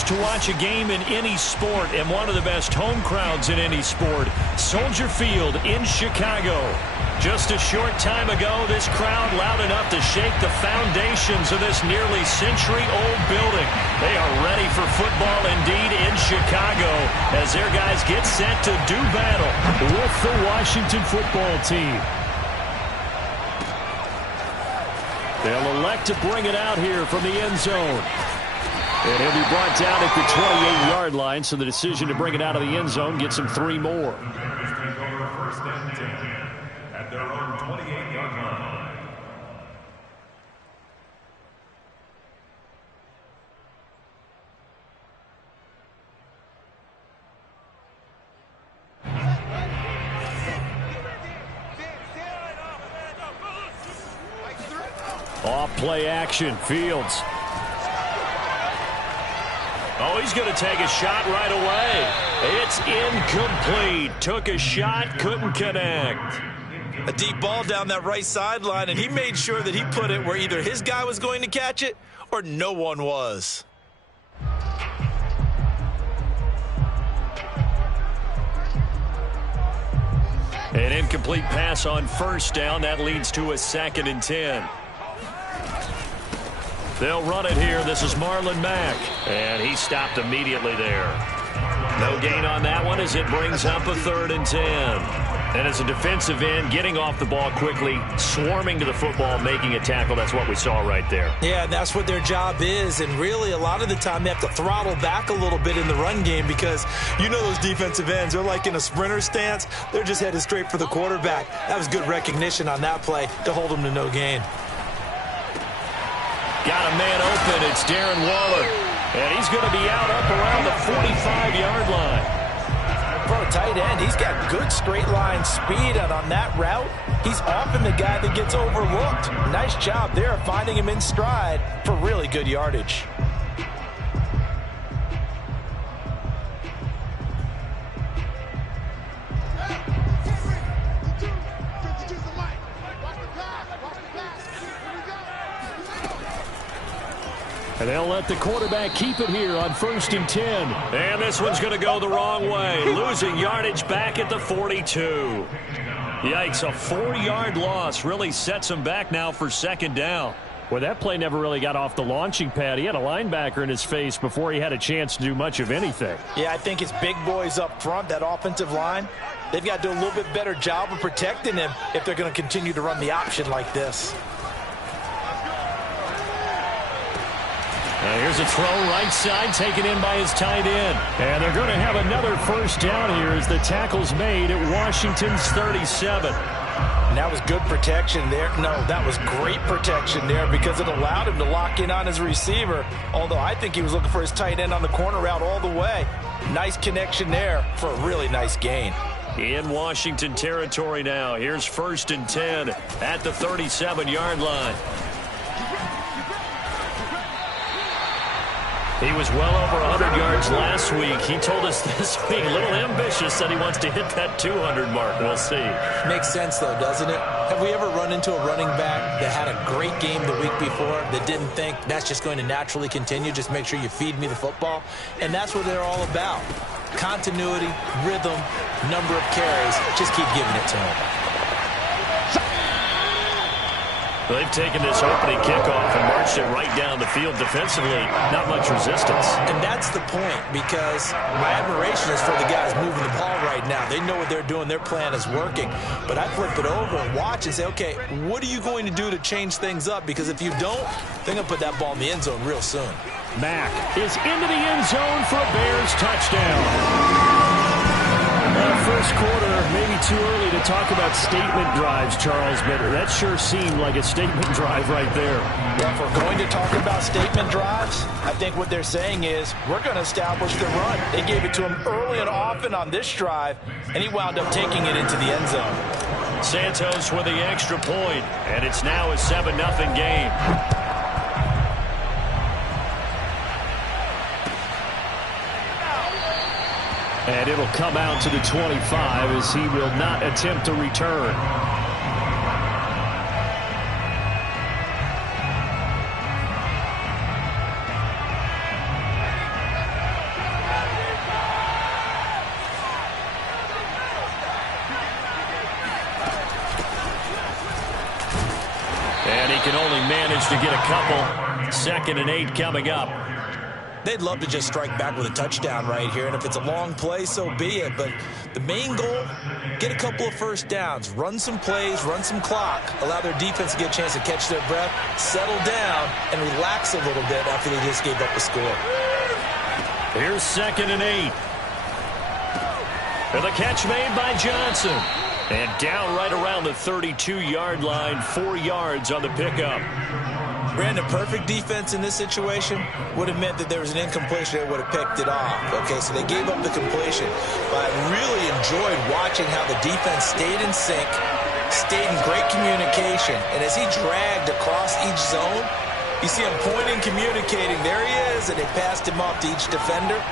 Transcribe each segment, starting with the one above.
choose to watch a game in any sport and one of the best home crowds in any sport, Soldier Field in Chicago. Just a short time ago, this crowd loud enough to shake the foundations of this nearly century-old building. They are ready for football indeed in Chicago as their guys get set to do battle with the Washington football team. They'll elect to bring it out here from the end zone. And he'll be brought down at the 28-yard line, so the decision to bring it out of the end zone gets him 3 more. At their own 28-yard line. Off play action, Fields. Oh, he's going to take a shot right away. It's incomplete. Took a shot, couldn't connect. A deep ball down that right sideline, and he made sure that he put it where either his guy was going to catch it or no one was. An incomplete pass on first down. That leads to a 2nd and 10. They'll run it here. This is Marlon Mack. And he stopped immediately there. No gain on that one as it brings up a 3rd and 10. And as a defensive end, getting off the ball quickly, swarming to the football, making a tackle. That's what we saw right there. Yeah, and that's what their job is. And really, a lot of the time, they have to throttle back a little bit in the run game because you know those defensive ends, they're like in a sprinter stance. They're just headed straight for the quarterback. That was good recognition on that play to hold them to no gain. Got a man open. It's Darren Waller. And he's going to be out up around the 45-yard line. For a tight end, he's got good straight line speed, and on that route, he's often the guy that gets overlooked. Nice job there finding him in stride for really good yardage. And they'll let the quarterback keep it here on 1st and 10. And this one's going to go the wrong way. Losing yardage back at the 42. Yikes, a 4-yard loss really sets him back now for 2nd down. Well, that play never really got off the launching pad. He had a linebacker in his face before he had a chance to do much of anything. Yeah, I think his big boys up front, that offensive line, they've got to do a little bit better job of protecting him if they're going to continue to run the option like this. Here's a throw right side taken in by his tight end. And they're going to have another 1st down here as the tackle's made at Washington's 37. And that was good protection there. No, that was great protection there because it allowed him to lock in on his receiver. Although I think he was looking for his tight end on the corner route all the way. Nice connection there for a really nice gain. In Washington territory now. Here's 1st and 10 at the 37-yard line. He was well over 100 yards last week. He told us this week, a little ambitious, that he wants to hit that 200 mark. We'll see. Makes sense, though, doesn't it? Have we ever run into a running back that had a great game the week before that didn't think that's just going to naturally continue? Just make sure you feed me the football. And that's what they're all about. Continuity, rhythm, number of carries. Just keep giving it to him. They've taken this opening kickoff and marched it right down the field defensively. Not much resistance. And that's the point, because my admiration is for the guys moving the ball right now. They know what they're doing. Their plan is working. But I flip it over and watch and say, okay, what are you going to do to change things up? Because if you don't, they're going to put that ball in the end zone real soon. Mack is into the end zone for a Bears touchdown. First quarter, maybe too early to talk about statement drives, Charles, but that sure seemed like a statement drive right there. Well, if we're going to talk about statement drives, I think what they're saying is we're going to establish the run. They gave it to him early and often on this drive, and he wound up taking it into the end zone. Santos with the extra point, and it's now a 7-0 game. And it'll come out to the 25 as he will not attempt to return. managed to get a couple. 2nd and 8 coming up. They'd love to just strike back with a touchdown right here, and if it's a long play, so be it. But the main goal, get a couple of first downs, run some plays, run some clock, allow their defense to get a chance to catch their breath, settle down, and relax a little bit after they just gave up a score. Here's 2nd and 8. And the catch made by Johnson. And down right around the 32-yard line, 4 yards on the pickup. Brandon, perfect defense in this situation would have meant that there was an incompletion that would have picked it off. Okay, so they gave up the completion. But I really enjoyed watching how the defense stayed in sync, stayed in great communication. And as he dragged across each zone, you see him pointing, communicating. There he is, and they passed him off to each defender.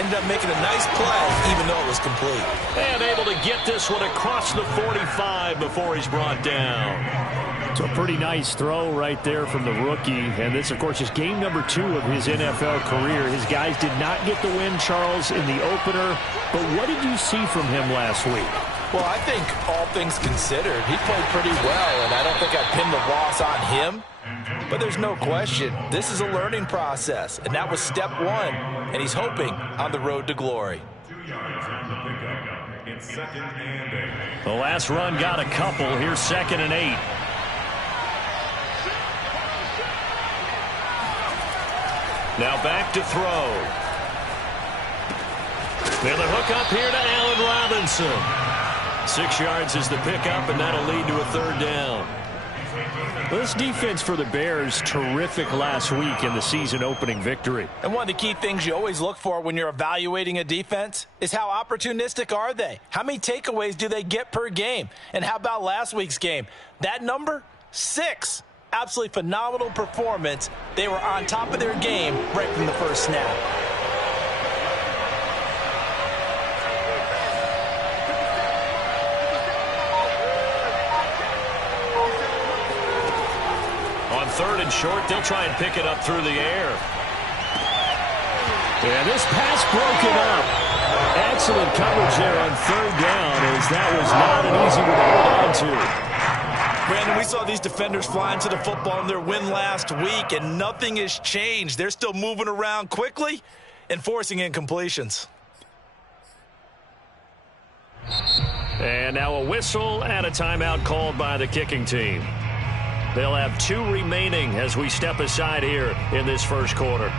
Ended up making a nice play, even though it was complete. And able to get this one across the 45 before he's brought down. So a pretty nice throw right there from the rookie. And this, of course, is game number 2 of his NFL career. His guys did not get the win, Charles, in the opener. But what did you see from him last week? Well, I think all things considered, he played pretty well, and I don't think I'd pin the loss on him. But there's no question, this is a learning process, and that was step 1, and he's hoping on the road to glory. 2 yards on the pickup. It's 2nd and 8. The last run got a couple. Here's 2nd and 8. Now back to throw. And the hook up here to Allen Robinson. 6 yards is the pickup, and that'll lead to a 3rd down. Well, this defense for the Bears, terrific last week in the season-opening victory. And one of the key things you always look for when you're evaluating a defense is how opportunistic are they? How many takeaways do they get per game? And how about last week's game? That number? 6. Absolutely phenomenal performance. They were on top of their game right from the first snap. On 3rd and short, they'll try and pick it up through the air. And this pass broken up. Excellent coverage there on 3rd down, as that was not an easy one to hold on to. Brandon, we saw these defenders flying to the football in their win last week, and nothing has changed. They're still moving around quickly and forcing incompletions. And now a whistle and a timeout called by the kicking team. They'll have 2 remaining as we step aside here in this first quarter.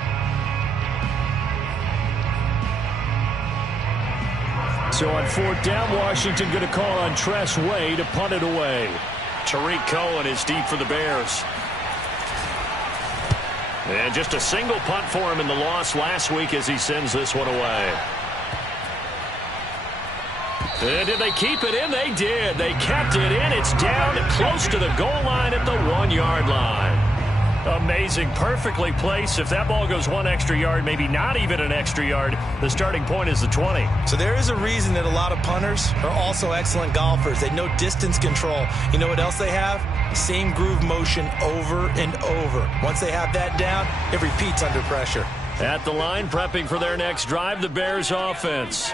So on 4th down, Washington going to call on Tress Way to punt it away. Tariq Cohen is deep for the Bears. And just a single punt for him in the loss last week as he sends this one away. And did they keep it in? They did. They kept it in. It's down close to the goal line at the 1-yard line. Amazing. Perfectly placed. If that ball goes 1 extra yard, maybe not even an extra yard, the starting point is the 20. So there is a reason that a lot of punters are also excellent golfers. They know distance control. You know what else they have? Same groove motion over and over. Once they have that down, it repeats under pressure. At the line, prepping for their next drive, the Bears offense.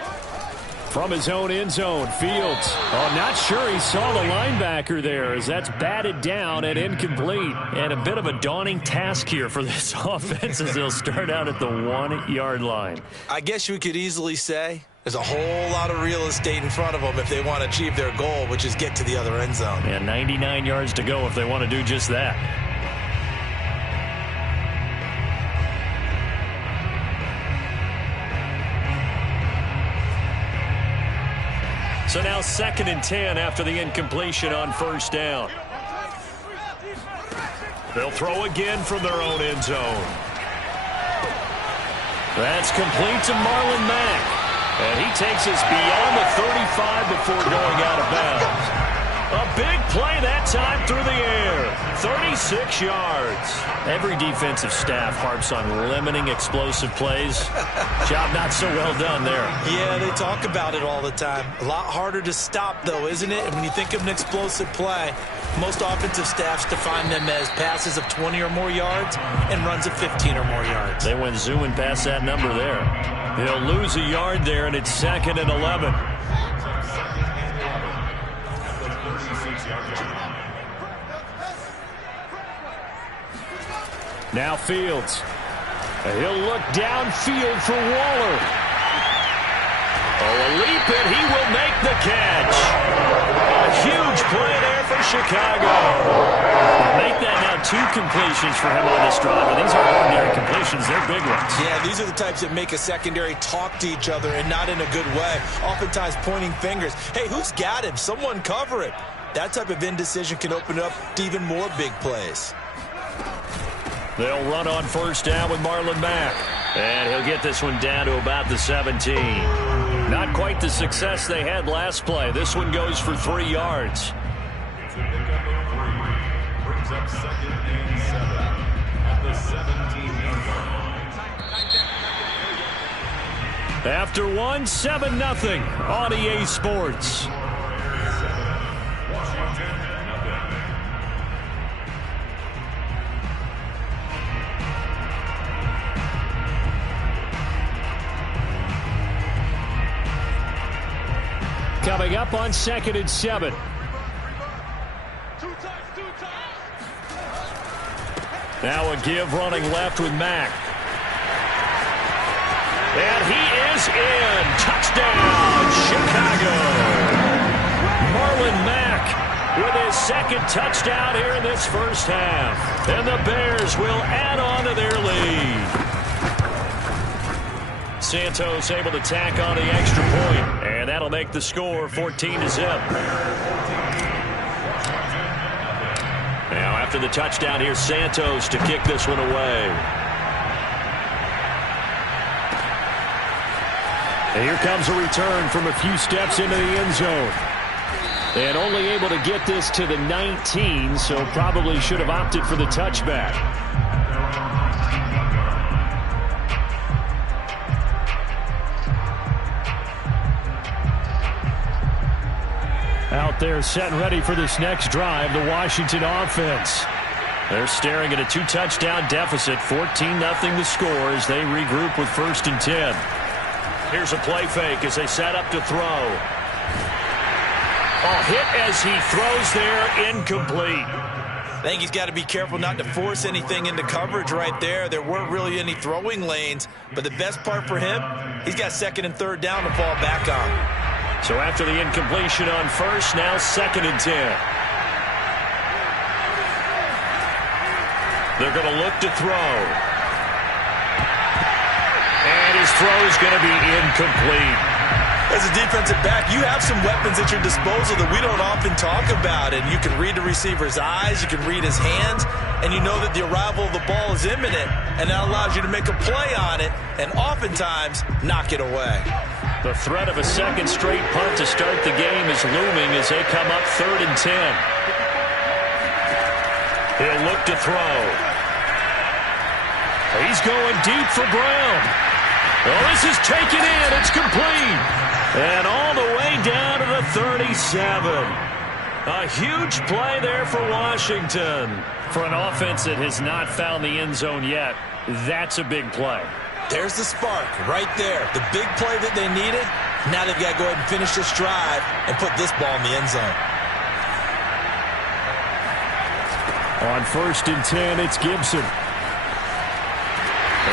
From his own end zone, Fields. Oh, not sure he saw the linebacker there as that's batted down and incomplete. And a bit of a daunting task here for this offense as they'll start out at the 1-yard line. I guess you could easily say there's a whole lot of real estate in front of them if they want to achieve their goal, which is get to the other end zone. And 99 yards to go if they want to do just that. So now 2nd and 10 after the incompletion on 1st down. They'll throw again from their own end zone. That's complete to Marlon Mack. And he takes us beyond the 35 before going out of bounds. A big play that time through the air. 36 yards. Every defensive staff harps on limiting explosive plays. Job not so well done there. Yeah, they talk about it all the time. A lot harder to stop, though, isn't it? And when you think of an explosive play, most offensive staffs define them as passes of 20 or more yards and runs of 15 or more yards. They went zooming past that number there. He'll lose a yard there, and it's 2nd and 11. Now Fields. He'll look downfield for Waller. Oh, a leap, and he will make the catch. A huge play there for Chicago. Make that now 2 completions for him on this drive. And these aren't ordinary completions. They're big ones. Yeah, these are the types that make a secondary talk to each other and not in a good way. Oftentimes pointing fingers. Hey, who's got him? Someone cover it. That type of indecision can open up to even more big plays. They'll run on first down with Marlon Mack. And he'll get this one down to about the 17. Not quite the success they had last play. This one goes for 3 yards. It's a pickup of 3. Brings up 2nd and 7 at the 17-yard line. After 1, 7-0 on EA Sports. Coming up on 2nd and 7. Now a give running left with Mack. And he is in. Touchdown, Chicago. Marlon Mack with his 2nd touchdown here in this first half. And the Bears will add on to their lead. Santos able to tack on the extra point, and that'll make the score 14-0. Now after the touchdown, here's Santos to kick this one away. And here comes a return from a few steps into the end zone. And only able to get this to the 19, so probably should have opted for the touchback. Out there set and ready for this next drive, the Washington offense. They're staring at a 2-touchdown deficit, 14-0 the score as they regroup with 1st and 10. Here's a play fake as they set up to throw. A hit as he throws there, incomplete. I think he's got to be careful not to force anything into coverage right there. There weren't really any throwing lanes, but the best part for him, he's got 2nd and 3rd down to fall back on. So after the incompletion on 1st, now 2nd and 10. They're going to look to throw. And his throw is going to be incomplete. As a defensive back, you have some weapons at your disposal that we don't often talk about. And you can read the receiver's eyes, you can read his hands, and you know that the arrival of the ball is imminent. And that allows you to make a play on it and oftentimes knock it away. The threat of a 2nd straight punt to start the game is looming as they come up 3rd and 10. He'll look to throw. He's going deep for Brown. Oh, this is taken in. It's complete. And all the way down to the 37. A huge play there for Washington. For an offense that has not found the end zone yet, that's a big play. There's the spark right there. The big play that they needed. Now they've got to go ahead and finish this drive and put this ball in the end zone. On 1st and 10, it's Gibson.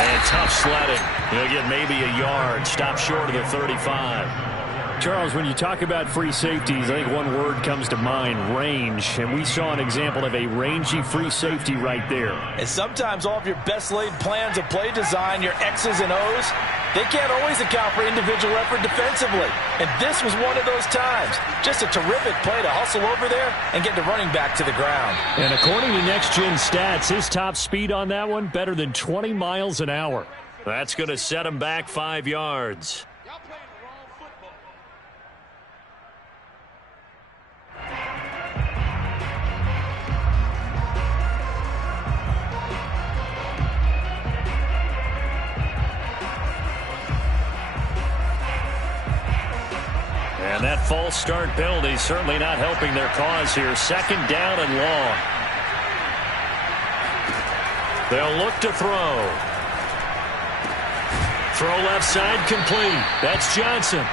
And tough sledding. He'll get maybe a yard. Stop short of the 35. Charles, when you talk about free safeties, I think one word comes to mind, range. And we saw an example of a rangy free safety right there. And sometimes all of your best laid plans of play design, your X's and O's, they can't always account for individual effort defensively. And this was one of those times. Just a terrific play to hustle over there and get the running back to the ground. And according to Next Gen Stats, his top speed on that one, better than 20 miles an hour. That's going to set him back 5 yards. And that false start penalty certainly not helping their cause here. 2nd down and long. They'll look to throw. Throw left side complete. That's Johnson.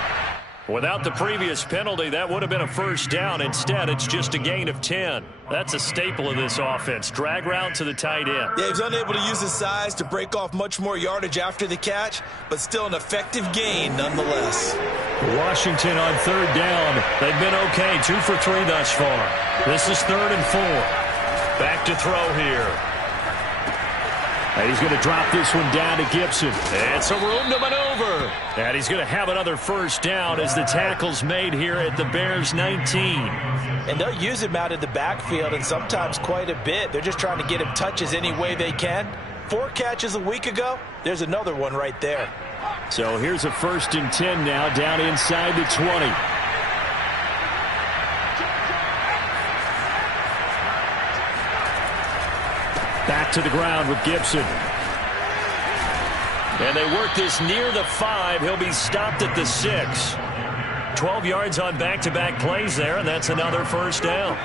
Without the previous penalty, that would have been a first down. Instead, it's just a gain of 10. That's a staple of this offense. Drag route to the tight end. Yeah, he was unable to use his size to break off much more yardage after the catch, but still an effective gain nonetheless. Washington on third down. They've been okay, 2 for 3 thus far. This is 3rd and 4. Back to throw here. And he's going to drop this one down to Gibson. It's a room to maneuver. And he's going to have another first down as the tackle's made here at the Bears 19. And they'll use him out of the backfield, and sometimes quite a bit. They're just trying to get him touches any way they can. 4 catches a week ago. There's another one right there. So here's a 1st and 10 now, down inside the 20. Back to the ground with Gibson. And they work this near the 5. He'll be stopped at the 6. 12 yards on back-to-back plays there, and that's another first down.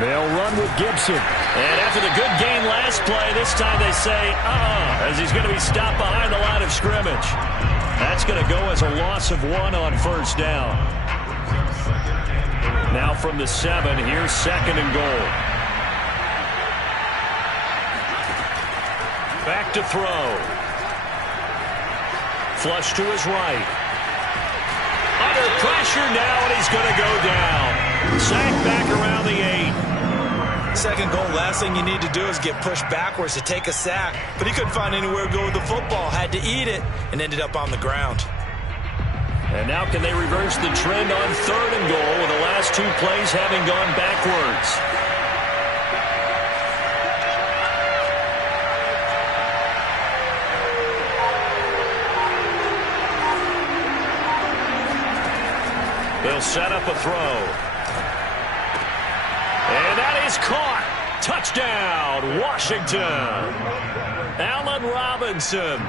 They'll run with Gibson. And after the good gain last play, this time they say, as he's going to be stopped behind the line of scrimmage. That's going to go as a loss of 1 on first down. Now from the 7, here's 2nd and goal. Back to throw. Flush to his right. Under pressure now, and he's going to go down. Sacked back around the 8. 2nd goal, last thing you need to do is get pushed backwards to take a sack. But he couldn't find anywhere to go with the football. Had to eat it and ended up on the ground. And now can they reverse the trend on 3rd and goal with the last 2 plays having gone backwards? They'll set up a throw. And that is caught. Touchdown, Washington. Allen Robinson,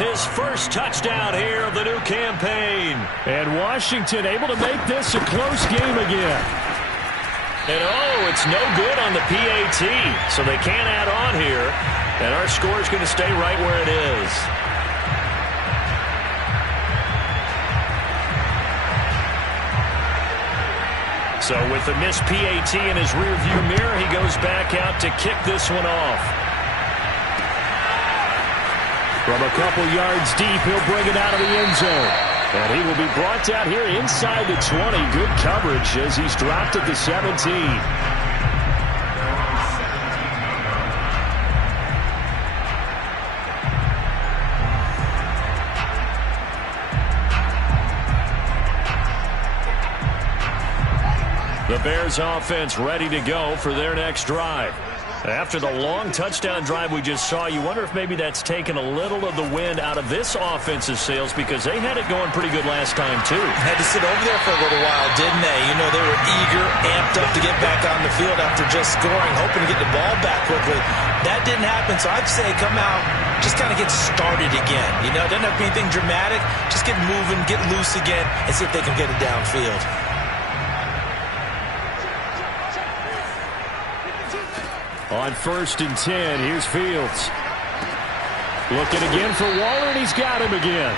his first touchdown here of the new campaign. And Washington able to make this a close game again. And it's no good on the PAT, so they can't add on here. And our score is going to stay right where it is. So with the missed PAT in his rearview mirror, he goes back out to kick this one off. From a couple yards deep, he'll bring it out of the end zone. And he will be brought down here inside the 20. Good coverage as he's dropped at the 17. The Bears offense ready to go for their next drive. After the long touchdown drive we just saw, you wonder if maybe that's taken a little of the wind out of this offense's sails, because they had it going pretty good last time, too. Had to sit over there for a little while, didn't they? You know, they were eager, amped up to get back on the field after just scoring, hoping to get the ball back quickly. That didn't happen, so I'd say come out, just kind of get started again. You know, doesn't have to be anything dramatic. Just get moving, get loose again, and see if they can get it downfield. On 1st and 10, here's Fields. Looking again for Waller, and he's got him again.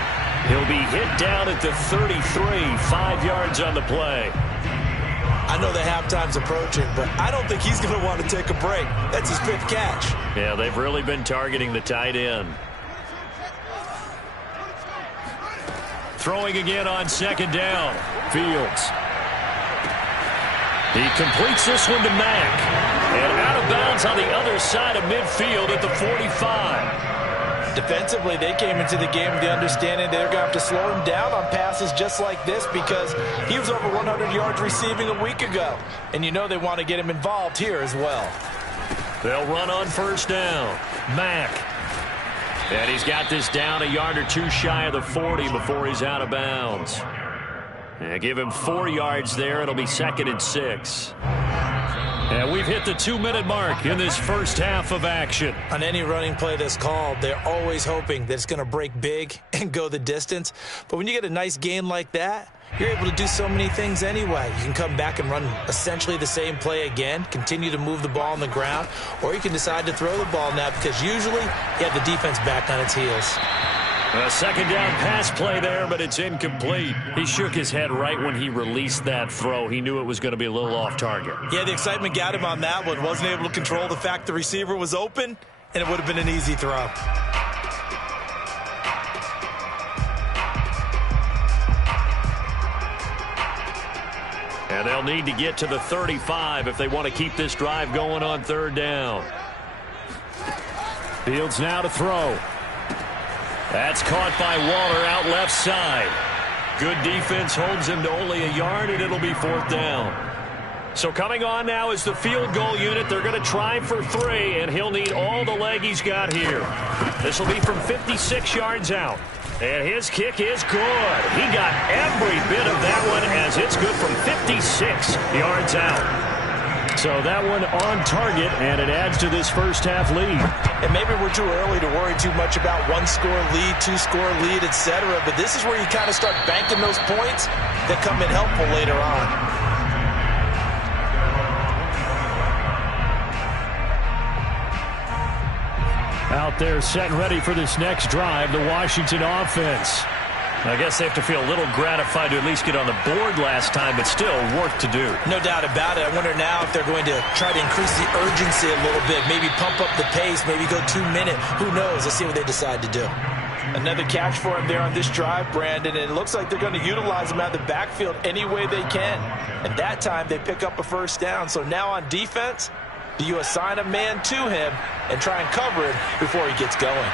He'll be hit down at the 33, 5 yards on the play. I know the halftime's approaching, but I don't think he's going to want to take a break. That's his 5th catch. Yeah, they've really been targeting the tight end. Throwing again on 2nd down. Fields. He completes this one to Mack. And out of bounds on the other side of midfield at the 45. Defensively, they came into the game with the understanding they're going to have to slow him down on passes just like this, because he was over 100 yards receiving a week ago. And you know they want to get him involved here as well. They'll run on 1st down. Mack. And he's got this down a yard or 2 shy of the 40 before he's out of bounds. And give him 4 yards there. It'll be 2nd and 6. And we've hit the 2-minute mark in this first half of action. On any running play that's called, they're always hoping that it's going to break big and go the distance. But when you get a nice gain like that, you're able to do so many things anyway. You can come back and run essentially the same play again, continue to move the ball on the ground, or you can decide to throw the ball now because usually you have the defense back on its heels. A second down pass play there, but it's incomplete. He shook his head right when he released that throw. He knew it was going to be a little off target. Yeah, the excitement got him on that one. Wasn't able to control the fact the receiver was open, and it would have been an easy throw. And they'll need to get to the 35 if they want to keep this drive going on third down. Fields now to throw. That's caught by Waller out left side. Good defense holds him to only a yard, and it'll be fourth down. So coming on now is the field goal unit. They're going to try for 3, and he'll need all the leg he's got here. This will be from 56 yards out. And his kick is good. He got every bit of that one as it's good from 56 yards out. So that one on target, and it adds to this first half lead. And maybe we're too early to worry too much about one-score lead, two-score lead, etc. But this is where you kind of start banking those points that come in helpful later on. Out there set and ready for this next drive, the Washington offense. I guess they have to feel a little gratified to at least get on the board last time, but still work to do. No doubt about it. I wonder now if they're going to try to increase the urgency a little bit, maybe pump up the pace, maybe go 2 minute. Who knows? Let's see what they decide to do. Another catch for him there on this drive, Brandon, and it looks like they're going to utilize him out of the backfield any way they can. And that time they pick up a first down. So now on defense, do you assign a man to him and try and cover him before he gets going?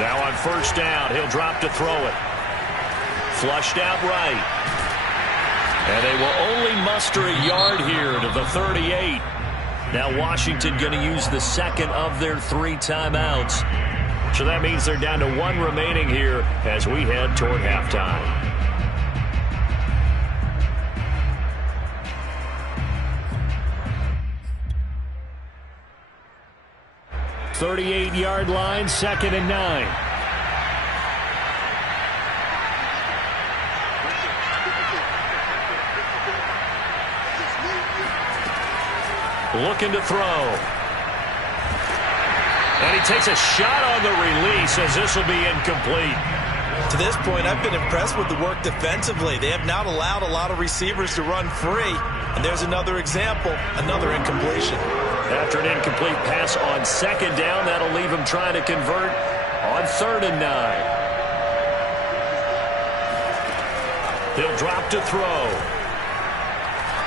Now on first down, he'll drop to throw it. Flushed out right. And they will only muster a yard here to the 38. Now Washington going to use the second of their 3 timeouts. So that means they're down to 1 remaining here as we head toward halftime. 38-yard line, 2nd and 9. Looking to throw. And he takes a shot on the release as this will be incomplete. To this point, I've been impressed with the work defensively. They have not allowed a lot of receivers to run free. And there's another example, another incompletion. After an incomplete pass on 2nd down, that'll leave him trying to convert on 3rd and 9. He'll drop to throw.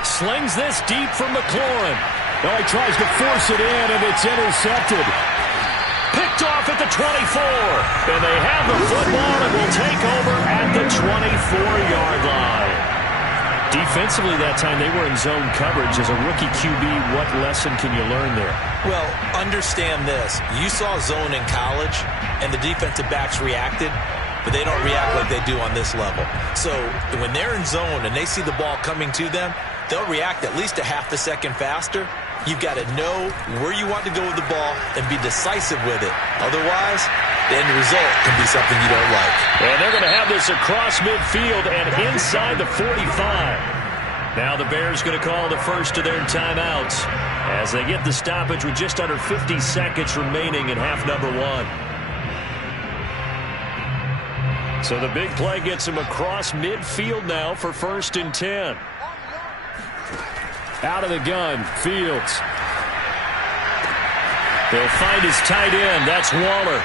Slings this deep for McLaurin. Oh, he tries to force it in, and it's intercepted. Picked off at the 24. And they have the football and will take over at the 24-yard line. Defensively that time, they were in zone coverage. As a rookie QB, what lesson can you learn there? Well, understand this. You saw zone in college, and the defensive backs reacted, but they don't react like they do on this level. So when they're in zone and they see the ball coming to them, they'll react at least a half a second faster. You've got to know where you want to go with the ball and be decisive with it. Otherwise, the end result can be something you don't like. And they're going to have this across midfield and inside the 45. Now the Bears going to call the first of their timeouts as they get the stoppage with just under 50 seconds remaining in half number 1. So the big play gets him across midfield now for 1st and 10. Out of the gun, Fields. He'll find his tight end. That's Waller.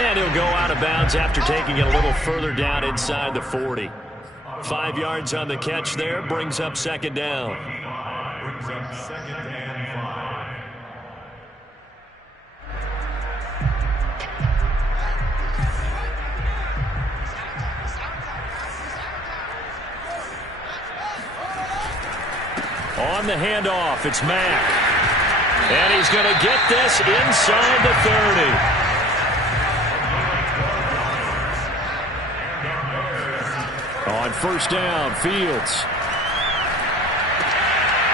And he'll go out of bounds after taking it a little further down inside the 40. 5 yards on the catch there. Brings up 2nd down. Brings up 2nd and 5. On the handoff, it's Mack. And he's going to get this inside the 30. On 1st down, Fields.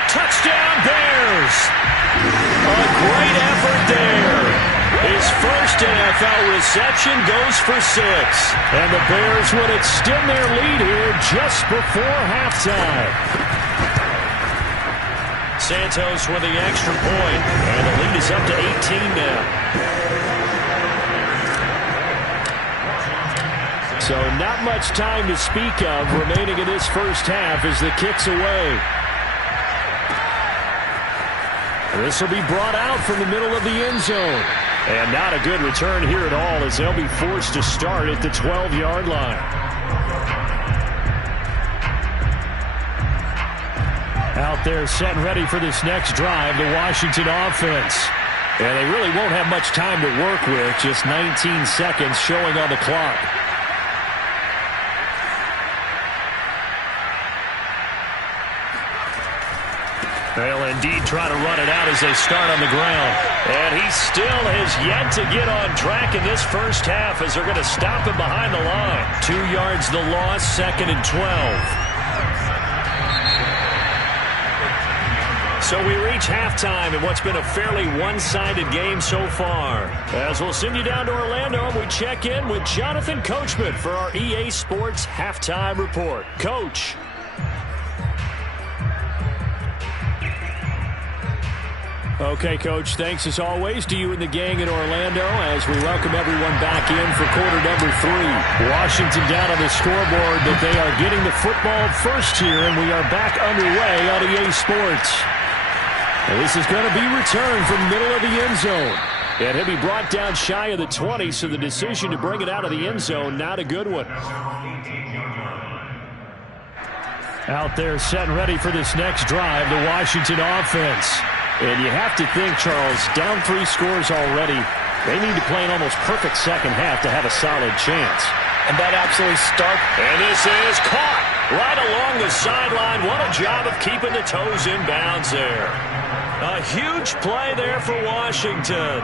Touchdown, Bears! A great effort there. His first NFL reception goes for 6. And the Bears would extend their lead here just before halftime. Santos with the extra point, and the lead is up to 18 now. So not much time to speak of remaining in this first half as the kick's away. This will be brought out from the middle of the end zone. And not a good return here at all as they'll be forced to start at the 12-yard line. Out there set and ready for this next drive, the Washington offense. And they really won't have much time to work with, just 19 seconds showing on the clock. They'll indeed try to run it out as they start on the ground. And he still has yet to get on track in this first half as they're going to stop him behind the line. 2 yards the loss, 2nd and 12. So we reach halftime in what's been a fairly one-sided game so far. As we'll send you down to Orlando, and we check in with Jonathan Coachman for our EA Sports Halftime Report. Coach. Okay, Coach, thanks as always to you and the gang in Orlando as we welcome everyone back in for quarter number 3. Washington down on the scoreboard, but they are getting the football first here, and we are back underway on EA Sports. And this is going to be returned from the middle of the end zone. And he'll be brought down shy of the 20, so the decision to bring it out of the end zone, not a good one. Out there set and ready for this next drive, the Washington offense. And you have to think, Charles, down 3 scores already. They need to play an almost perfect second half to have a solid chance. And that absolutely starts. And this is caught right along the sideline. What a job of keeping the toes in bounds there. A huge play there for Washington.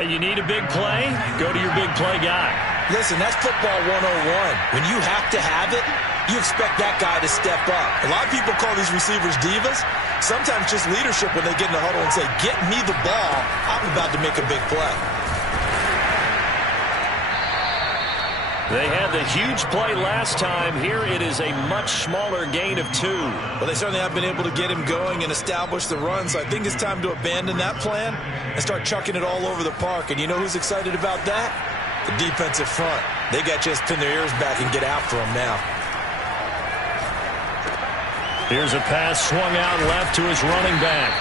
Hey, you need a big play? Go to your big play guy. Listen, that's football 101. When you have to have it, you expect that guy to step up. A lot of people call these receivers divas. Sometimes just leadership when they get in the huddle and say, get me the ball. I'm about to make a big play. They had the huge play last time. Here it is a much smaller gain of 2. Well, they certainly have been able to get him going and establish the run, so I think it's time to abandon that plan and start chucking it all over the park. And you know who's excited about that? The defensive front. They got to just pin their ears back and get after him now. Here's a pass swung out left to his running back.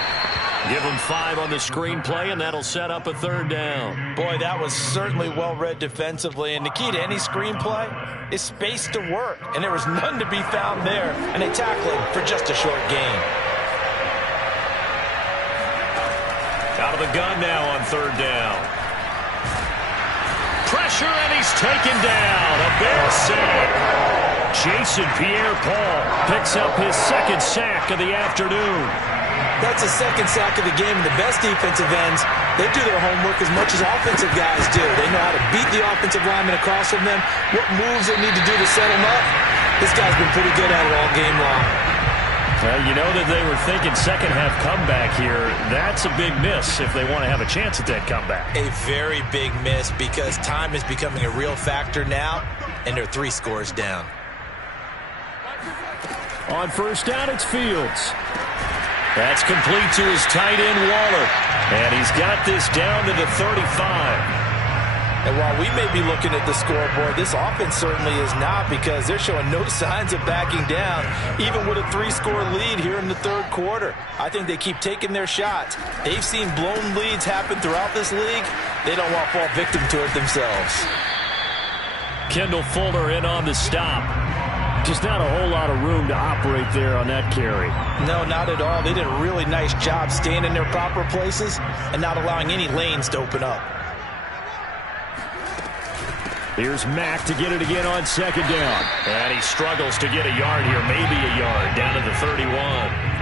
Give him 5 on the screenplay, and that'll set up a 3rd down. Boy, that was certainly well-read defensively, and the key to any screenplay is space to work, and there was none to be found there, and they tackle him for just a short gain. Out of the gun now on 3rd down. Pressure, and he's taken down. A Bear sack. Jason Pierre-Paul picks up his 2nd sack of the afternoon. That's a 2nd sack of the game, and the best defensive ends, they do their homework as much as offensive guys do. They know how to beat the offensive linemen across from them, what moves they need to do to set them up. This guy's been pretty good at it all game long. Well, you know that they were thinking second half comeback here. That's a big miss if they want to have a chance at that comeback. A very big miss because time is becoming a real factor now, and they're 3 scores down. On 1st down, it's Fields. That's complete to his tight end, Waller. And he's got this down to the 35. And while we may be looking at the scoreboard, this offense certainly is not, because they're showing no signs of backing down, even with a 3-score lead here in the 3rd quarter. I think they keep taking their shots. They've seen blown leads happen throughout this league. They don't want to fall victim to it themselves. Kendall Fuller in on the stop. Just not a whole lot of room to operate there on that carry. No, not at all. They did a really nice job staying in their proper places and not allowing any lanes to open up. Here's Mack to get it again on 2nd down. And he struggles to get a yard here, maybe a yard, down to the 31.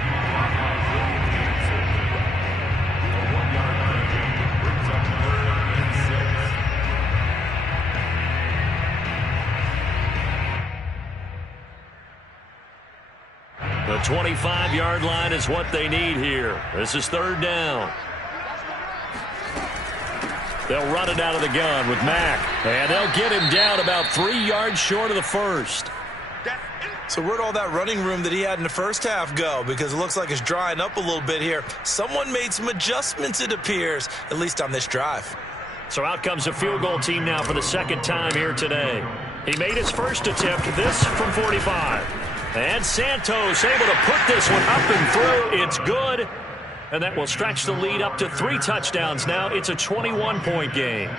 The 25-yard line is what they need here. This is 3rd down. They'll run it out of the gun with Mack. And they'll get him down about 3 yards short of the first. So where'd all that running room that he had in the first half go? Because it looks like it's drying up a little bit here. Someone made some adjustments, it appears, at least on this drive. So out comes a field goal team now for the second time here today. He made his first attempt, this from 45. And Santos able to put this one up and through. It's good. And that will stretch the lead up to 3 touchdowns now. It's a 21-point game.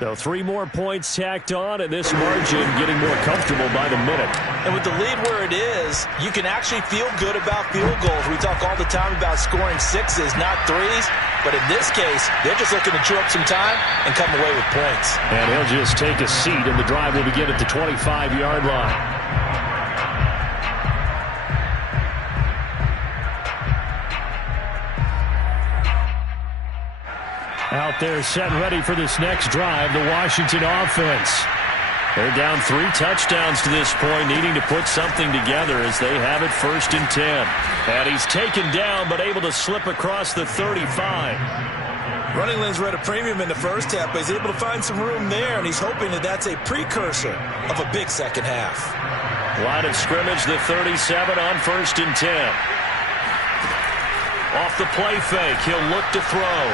So 3 more points tacked on, and this margin getting more comfortable by the minute. And with the lead where it is, you can actually feel good about field goals. We talk all the time about scoring 6s, not 3s. But in this case, they're just looking to chew up some time and come away with points. And he'll just take a seat, and the drive will begin at the 25-yard line. Out there set and ready for this next drive, the Washington offense. They're down 3 touchdowns to this point, needing to put something together as they have it 1st and 10. And he's taken down, but able to slip across the 35. Running lanes were at a premium in the first half, but he's able to find some room there, and he's hoping that that's a precursor of a big second half. Line of scrimmage, the 37 on 1st and 10. Off the play fake, he'll look to throw.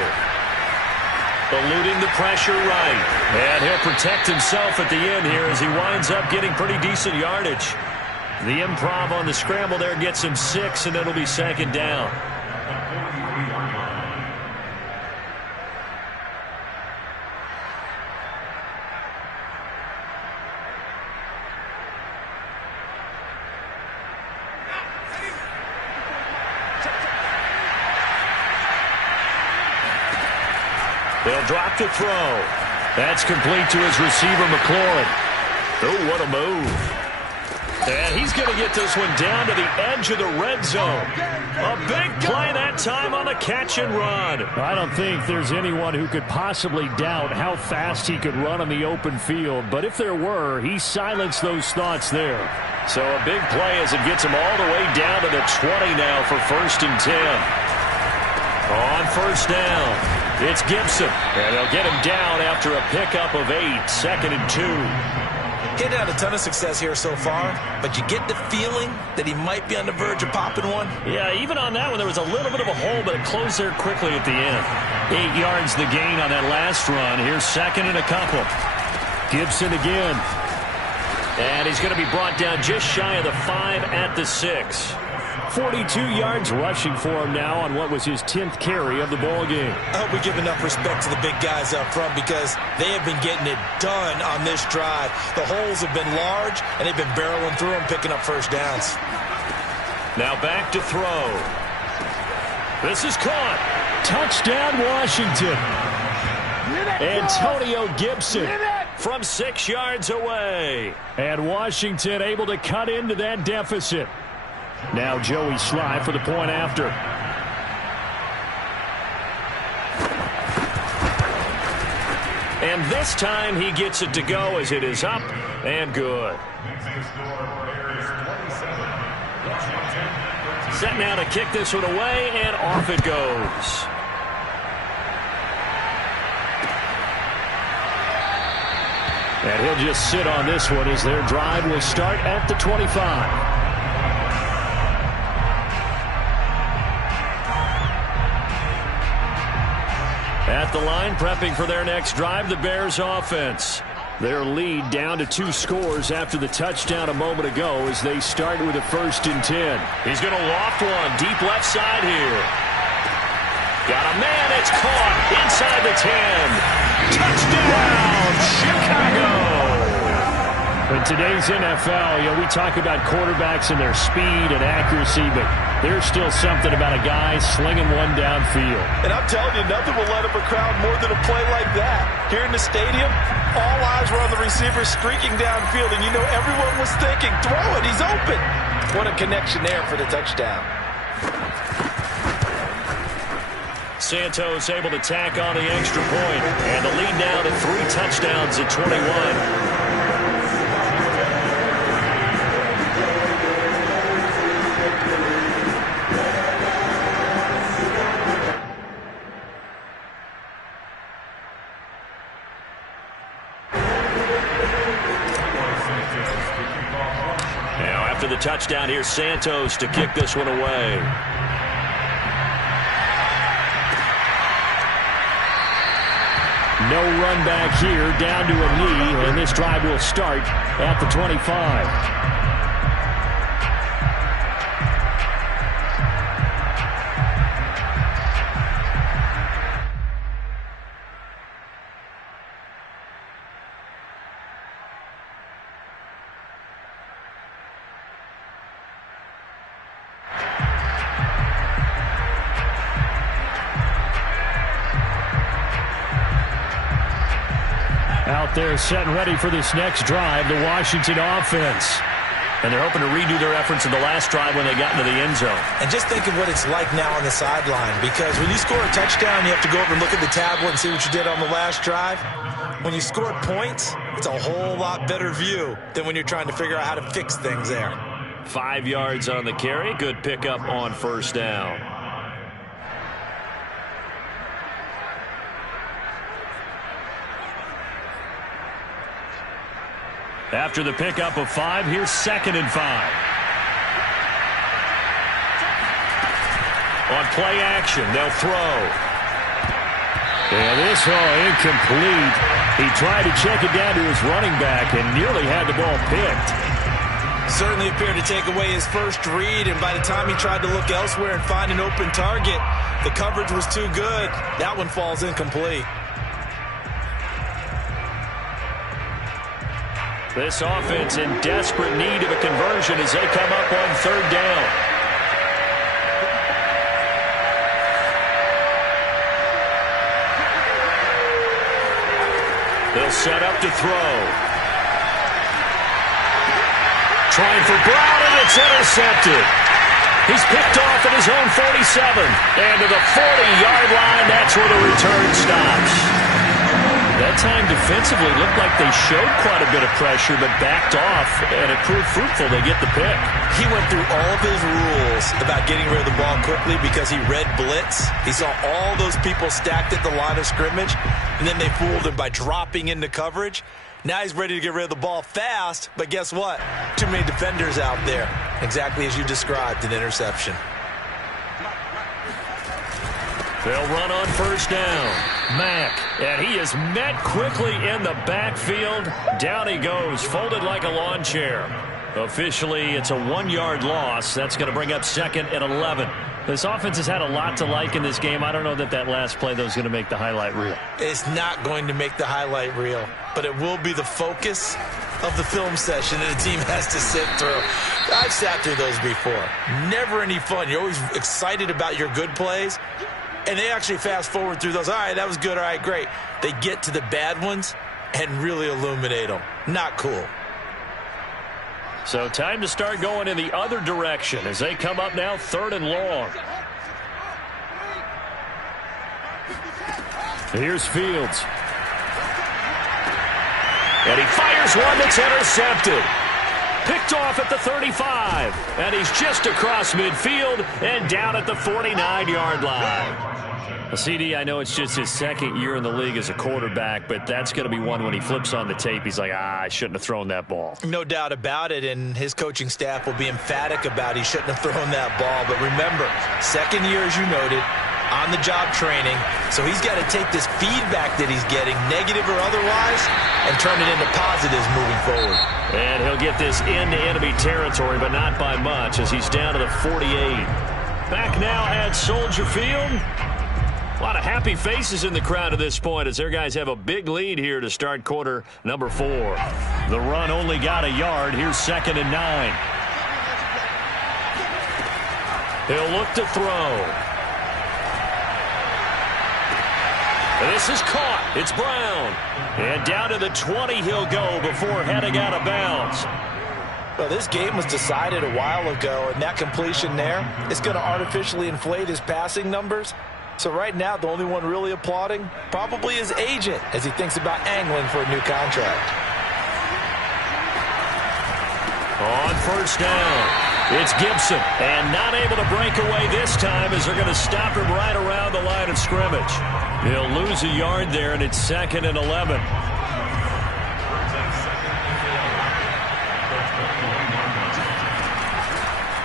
Eluding the pressure right. And he'll protect himself at the end here as he winds up getting pretty decent yardage. The improv on the scramble there gets him 6, and it'll be 2nd down. They'll drop to throw. That's complete to his receiver, McLaurin. Oh, what a move. And he's going to get this one down to the edge of the red zone. A big play that time on the catch and run. I don't think there's anyone who could possibly doubt how fast he could run on the open field. But if there were, he silenced those thoughts there. So a big play as it gets him all the way down to the 20 now for 1st and 10. On 1st down. It's Gibson, and they'll get him down after a pickup of 8, 2nd and 2. He had a ton of success here so far, but you get the feeling that he might be on the verge of popping one. Yeah, even on that one, there was a little bit of a hole, but it closed there quickly at the end. 8 yards the gain on that last run. Here's 2nd and a couple. Gibson again. And he's going to be brought down just shy of the 5 at the 6. 42 yards rushing for him now on what was his 10th carry of the ball game. I hope we give enough respect to the big guys up front because they have been getting it done on this drive. The holes have been large, and they've been barreling through them, picking up 1st downs. Now back to throw. This is caught. Touchdown, Washington. Antonio Gibson from 6 yards away. And Washington able to cut into that deficit. Now Joey Sly for the point after. And this time he gets it to go as it is up and good. Set now to kick this one away, and off it goes. And he'll just sit on this one as their drive will start at the 25. At the line, prepping for their next drive, the Bears offense. Their lead down to 2 scores after the touchdown a moment ago as they start with a 1st and 10. He's going to loft one deep left side here. Got a man, it's caught inside the 10. Touchdown, Chicago! In today's NFL, we talk about quarterbacks and their speed and accuracy, but there's still something about a guy slinging one downfield. And I'm telling you, nothing will light up a crowd more than a play like that. Here in the stadium, all eyes were on the receiver streaking downfield, and everyone was thinking, throw it, he's open. What a connection there for the touchdown. Santos able to tack on the extra point, and the lead now to 3 touchdowns at 21. after the touchdown. Here's Santos to kick this one away. No run back here, down to a knee, and this drive will start at the 25. Out there set and ready for this next drive, the Washington offense. And they're hoping to redo their efforts in the last drive when they got into the end zone. And just think of what it's like now on the sideline, because when you score a touchdown, you have to go over and look at the tablet and see what you did on the last drive. When you score points, it's a whole lot better view than when you're trying to figure out how to fix things there. 5 yards on the carry. Good pickup on first down. After the pickup of 5, here's 2nd and 5. On play action, they'll throw. And this incomplete. He tried to check it down to his running back and nearly had the ball picked. Certainly appeared to take away his first read, and by the time he tried to look elsewhere and find an open target, the coverage was too good. That one falls incomplete. This offense in desperate need of a conversion as they come up on 3rd down. They'll set up to throw. Trying for Brown, and it's intercepted. He's picked off at his own 47. And to the 40-yard line, that's where the return stops. That time defensively looked like they showed quite a bit of pressure but backed off, and it proved fruitful. They get the pick. He went through all of his rules about getting rid of the ball quickly because he read blitz. He saw all those people stacked at the line of scrimmage, and then they fooled him by dropping into coverage. Now he's ready to get rid of the ball fast, but guess what? Too many defenders out there. Exactly as you described, an interception. They'll run on first down. Mack, and he is met quickly in the backfield. Down he goes, folded like a lawn chair. Officially, it's a 1-yard loss. That's going to bring up 2nd and 11. This offense has had a lot to like in this game. I don't know that last play, though, is going to make the highlight reel. It's not going to make the highlight reel, but it will be the focus of the film session that the team has to sit through. I've sat through those before. Never any fun. You're always excited about your good plays. And they actually fast forward through those. All right, that was good. All right, great. They get to the bad ones and really illuminate them. Not cool. So time to start going in the other direction as they come up now 3rd and long. Here's Fields. And he fires one that's intercepted. Picked off at the 35. And he's just across midfield and down at the 49-yard line. CD, I know it's just his 2nd year in the league as a quarterback, but that's going to be one when he flips on the tape, he's like, I shouldn't have thrown that ball. No doubt about it, and his coaching staff will be emphatic about he shouldn't have thrown that ball. But remember, 2nd year, as you noted, on-the-job training, so he's got to take this feedback that he's getting, negative or otherwise, and turn it into positives moving forward. And he'll get this into enemy territory, but not by much, as he's down to the 48. Back now at Soldier Field. A lot of happy faces in the crowd at this point as their guys have a big lead here to start quarter number 4. The run only got a yard. Here's 2nd and 9. He'll look to throw. This is caught. It's Brown. And down to the 20 he'll go before heading out of bounds. Well, this game was decided a while ago, and that completion there is going to artificially inflate his passing numbers. So right now, the only one really applauding probably his agent as he thinks about angling for a new contract. On first down, it's Gibson. And not able to break away this time as they're going to stop him right around the line of scrimmage. He'll lose a yard there, and it's 2nd and 11.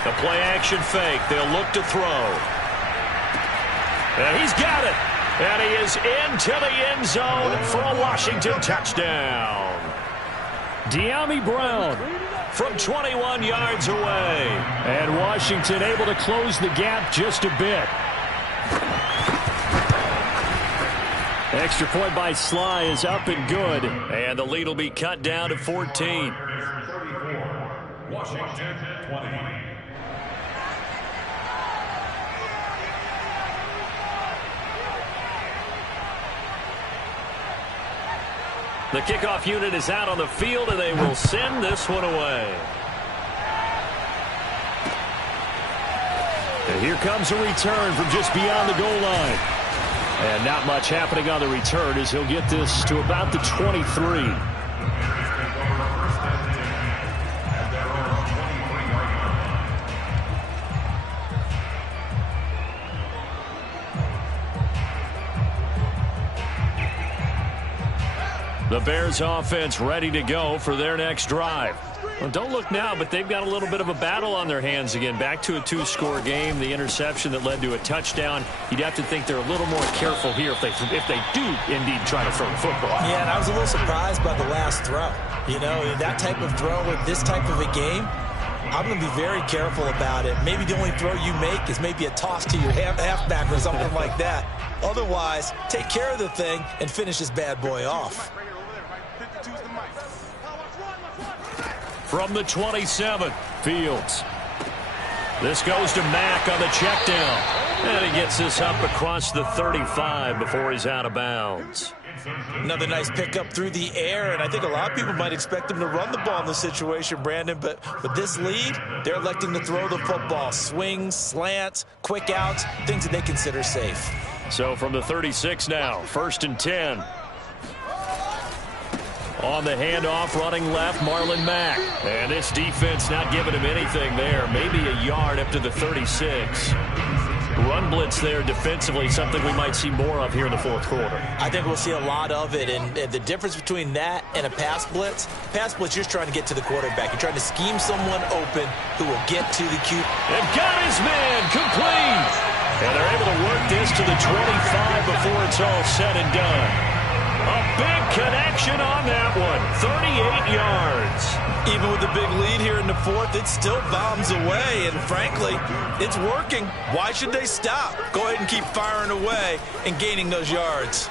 A play-action fake. They'll look to throw. And he's got it. And he is into the end zone for a Washington touchdown. Dyami Brown from 21 yards away. And Washington able to close the gap just a bit. Extra point by Sly is up and good. And the lead will be cut down to 14. Washington 20. The kickoff unit is out on the field, and they will send this one away. And here comes a return from just beyond the goal line. And not much happening on the return as he'll get this to about the 23. The Bears offense ready to go for their next drive. Well, don't look now, but they've got a little bit of a battle on their hands again. Back to a two-score game. The interception that led to a touchdown. You'd have to think they're a little more careful here if they do indeed try to throw the football. Yeah, and I was a little surprised by the last throw. You know, that type of throw with this type of a game, I'm going to be very careful about it. Maybe the only throw you make is maybe a toss to your halfback or something like that. Otherwise, take care of the thing and finish this bad boy off. From the 27, Fields. This goes to Mack on the check down. And he gets this up across the 35 before he's out of bounds. Another nice pickup through the air, and I think a lot of people might expect him to run the ball in this situation, Brandon, but with this lead, they're electing to throw the football. Swings, slants, quick outs, things that they consider safe. So from the 36 now, 1st and 10. On the handoff, running left, Marlon Mack. And this defense not giving him anything there. Maybe a yard up to the 36. Run blitz there defensively, something we might see more of here in the fourth quarter. I think we'll see a lot of it, and the difference between that and a pass blitz, you're just trying to get to the quarterback. You're trying to scheme someone open who will get to the QB. And got his man complete. And they're able to work this to the 25 before it's all said and done. A big connection on that one. 38 yards. Even with the big lead here in the fourth, it still bombs away. And frankly, it's working. Why should they stop? Go ahead and keep firing away and gaining those yards.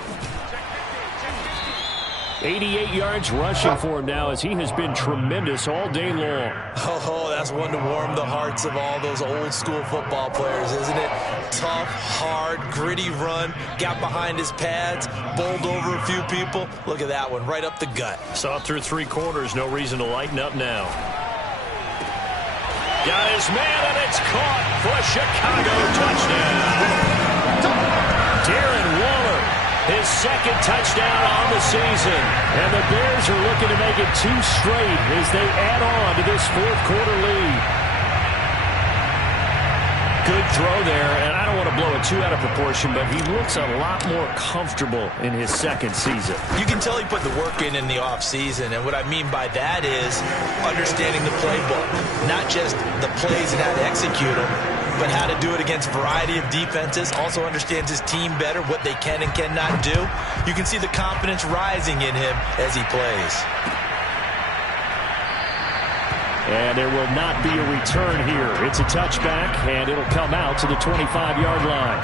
88 yards rushing for him now as he has been tremendous all day long. Oh, that's one to warm the hearts of all those old school football players, isn't it? Tough, hard, gritty run, got behind his pads, bowled over a few people. Look at that one, right up the gut. Saw through 3 quarters, no reason to lighten up now. Got his man, and it's caught for a Chicago touchdown. Darren Waller, his 2nd touchdown on the season. And the Bears are looking to make it 2 straight as they add on to this fourth quarter lead. Good throw there, and I don't want to blow it too out of proportion, but he looks a lot more comfortable in his 2nd season. You can tell he put the work in the offseason, and what I mean by that is understanding the playbook, not just the plays and how to execute them, but how to do it against a variety of defenses. Also understands his team better, what they can and cannot do. You can see the confidence rising in him as he plays. And there will not be a return here. It's a touchback, and it'll come out to the 25-yard line.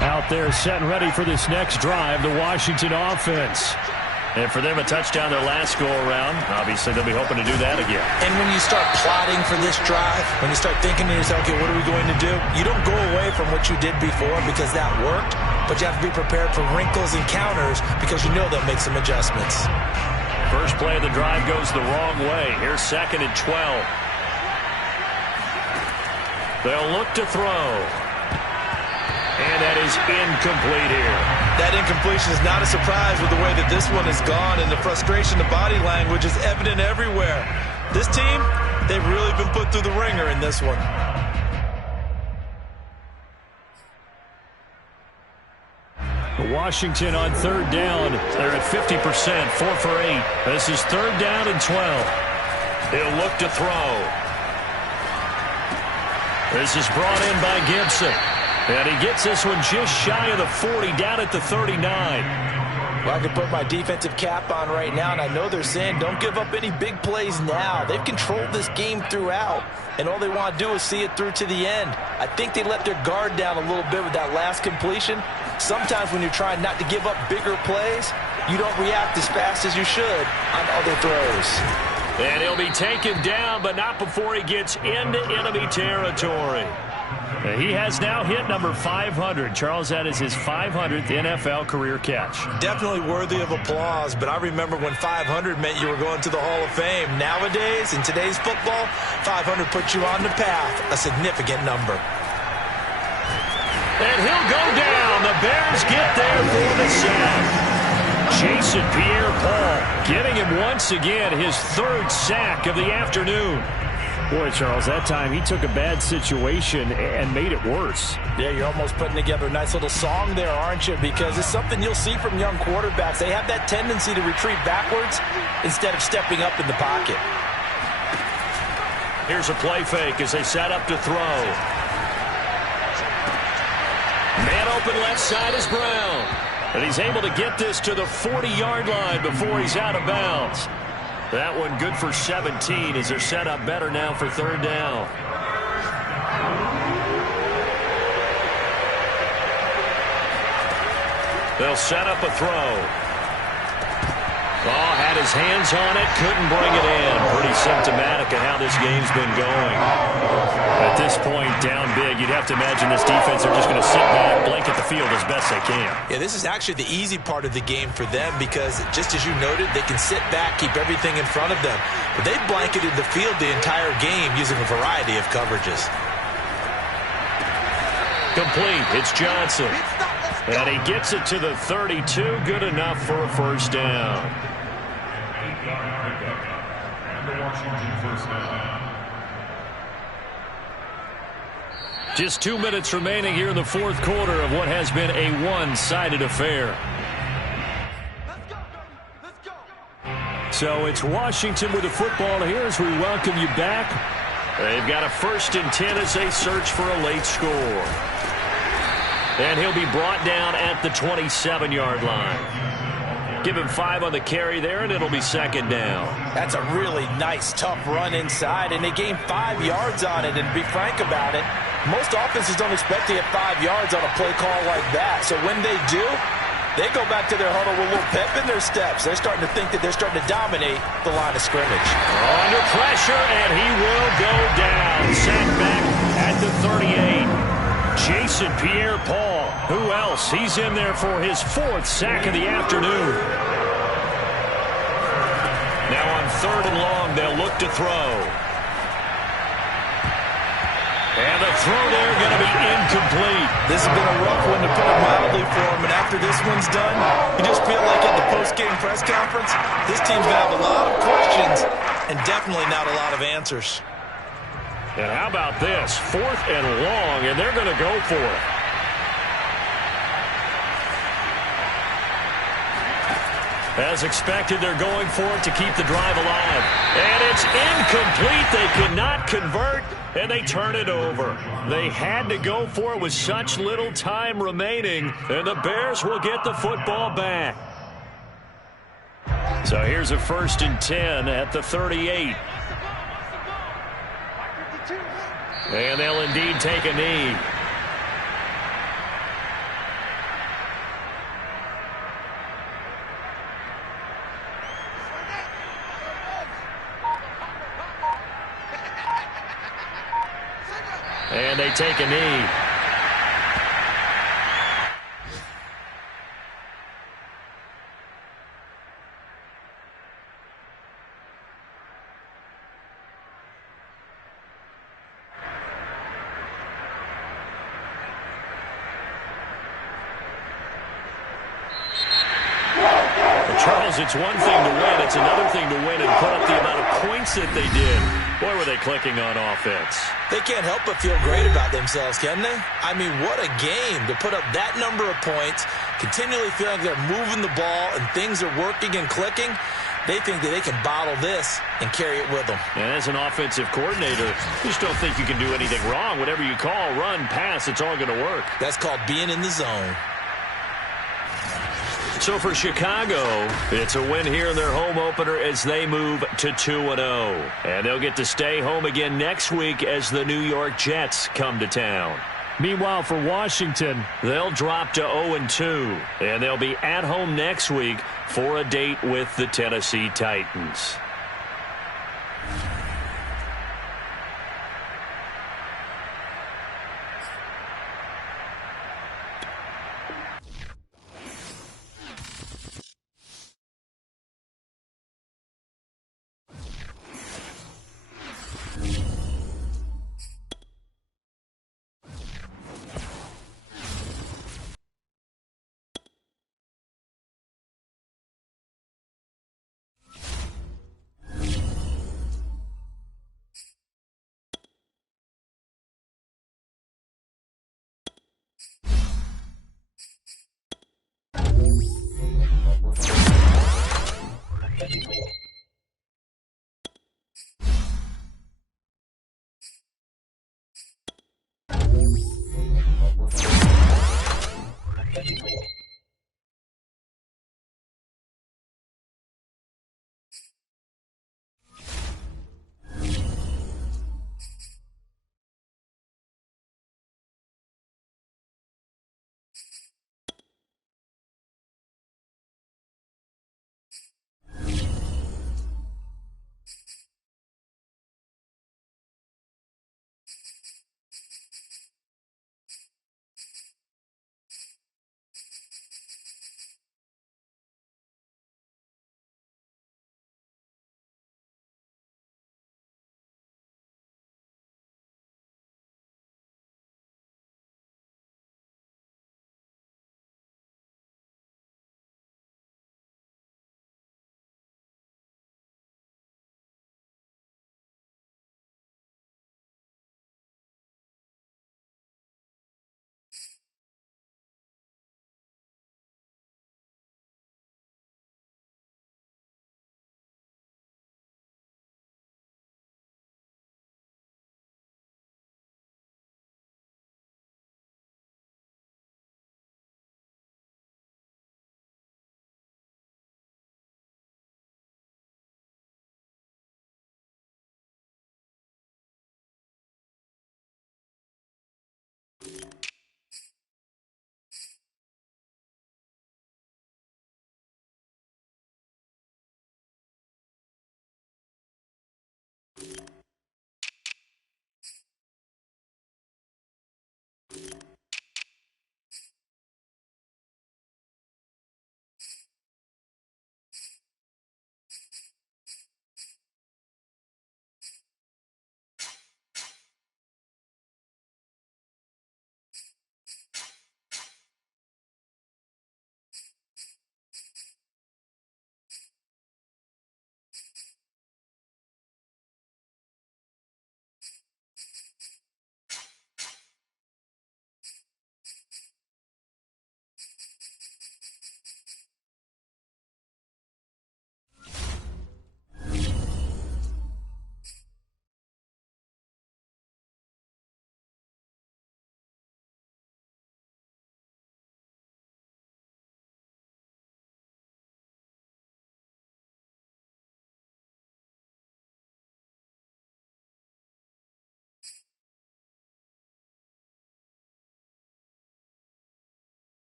Out there set and ready for this next drive, the Washington offense. And for them, a touchdown their last go-around. Obviously, they'll be hoping to do that again. And when you start plotting for this drive, when you start thinking to yourself, okay, what are we going to do? You don't go away from what you did before because that worked, but you have to be prepared for wrinkles and counters because you know they'll make some adjustments. First play of the drive goes the wrong way. Here's 2nd and 12. They'll look to throw. And that is incomplete here. That incompletion is not a surprise with the way that this one has gone, and the frustration, the body language is evident everywhere. This team, they've really been put through the ringer in this one. Washington on third down. They're at 50%, 4 for 8. This is third down and 12. He'll look to throw. This is brought in by Gibson. And he gets this one just shy of the 40, down at the 39. Well, I can put my defensive cap on right now, and I know they're saying don't give up any big plays now. They've controlled this game throughout, and all they want to do is see it through to the end. I think they let their guard down a little bit with that last completion. Sometimes when you're trying not to give up bigger plays, you don't react as fast as you should on other throws. And he'll be taken down, but not before he gets into enemy territory. He has now hit number 500. Charles, that is his 500th NFL career catch. Definitely worthy of applause, but I remember when 500 meant you were going to the Hall of Fame. Nowadays, in today's football, 500 puts you on the path, a significant number. And he'll go down. The Bears get there for the sack. Jason Pierre-Paul getting him once again his third sack of the afternoon. Boy, Charles, that time he took a bad situation and made it worse. Yeah, you're almost putting together a nice little song there, aren't you? Because it's something you'll see from young quarterbacks. They have that tendency to retreat backwards instead of stepping up in the pocket. Here's a play fake as they set up to throw. Man open left side is Brown. And he's able to get this to the 40-yard line before he's out of bounds. That one good for 17 as they're set up better now for third down. They'll set up a throw. Oh, had his hands on it, couldn't bring it in. Pretty symptomatic of how this game's been going. At this point, down big, you'd have to imagine this defense are just going to sit back, blanket the field as best they can. Yeah, this is actually the easy part of the game for them because, just as you noted, they can sit back, keep everything in front of them. But they've blanketed the field the entire game using a variety of coverages. Complete. It's Johnson. And he gets it to the 32. Good enough for a first down. Just 2 minutes remaining here in the fourth quarter of what has been a one-sided affair. So it's Washington with the football here as we welcome you back. They've got a 1st and 10 as they search for a late score. And he'll be brought down at the 27-yard line. Give him 5 on the carry there, and it'll be second down. That's a really nice, tough run inside, and they gained 5 yards on it. And to be frank about it, most offenses don't expect to get 5 yards on a play call like that. So when they do, they go back to their huddle with a little pep in their steps. They're starting to think that they're starting to dominate the line of scrimmage. Under pressure, and he will go down. Sacked back at the 38. Jason Pierre-Paul. Who else? He's in there for his 4th sack of the afternoon. Now on 3rd and long, they'll look to throw. And the throw there going to be incomplete. This has been a rough one, to put it mildly, for him. And after this one's done, you just feel like at the post-game press conference, this team's going to have a lot of questions and definitely not a lot of answers. And how about this? 4th and long, and they're going to go for it. As expected, they're going for it to keep the drive alive. And it's incomplete. They could not convert, and they turn it over. They had to go for it with such little time remaining, and the Bears will get the football back. So here's a 1st and 10 at the 38. And they'll indeed take a knee. And they take a knee. Charles, it's one thing to win. It's another thing to win and put up the amount of points that they did. Boy, were they clicking on offense. They can't help but feel great about themselves, can they? I mean, what a game to put up that number of points, continually feel like they're moving the ball and things are working and clicking, they think that they can bottle this and carry it with them. And as an offensive coordinator, you just don't think you can do anything wrong. Whatever you call, run, pass, it's all going to work. That's called being in the zone. So for Chicago, it's a win here in their home opener as they move to 2-0. And they'll get to stay home again next week as the New York Jets come to town. Meanwhile, for Washington, they'll drop to 0-2, and they'll be at home next week for a date with the Tennessee Titans.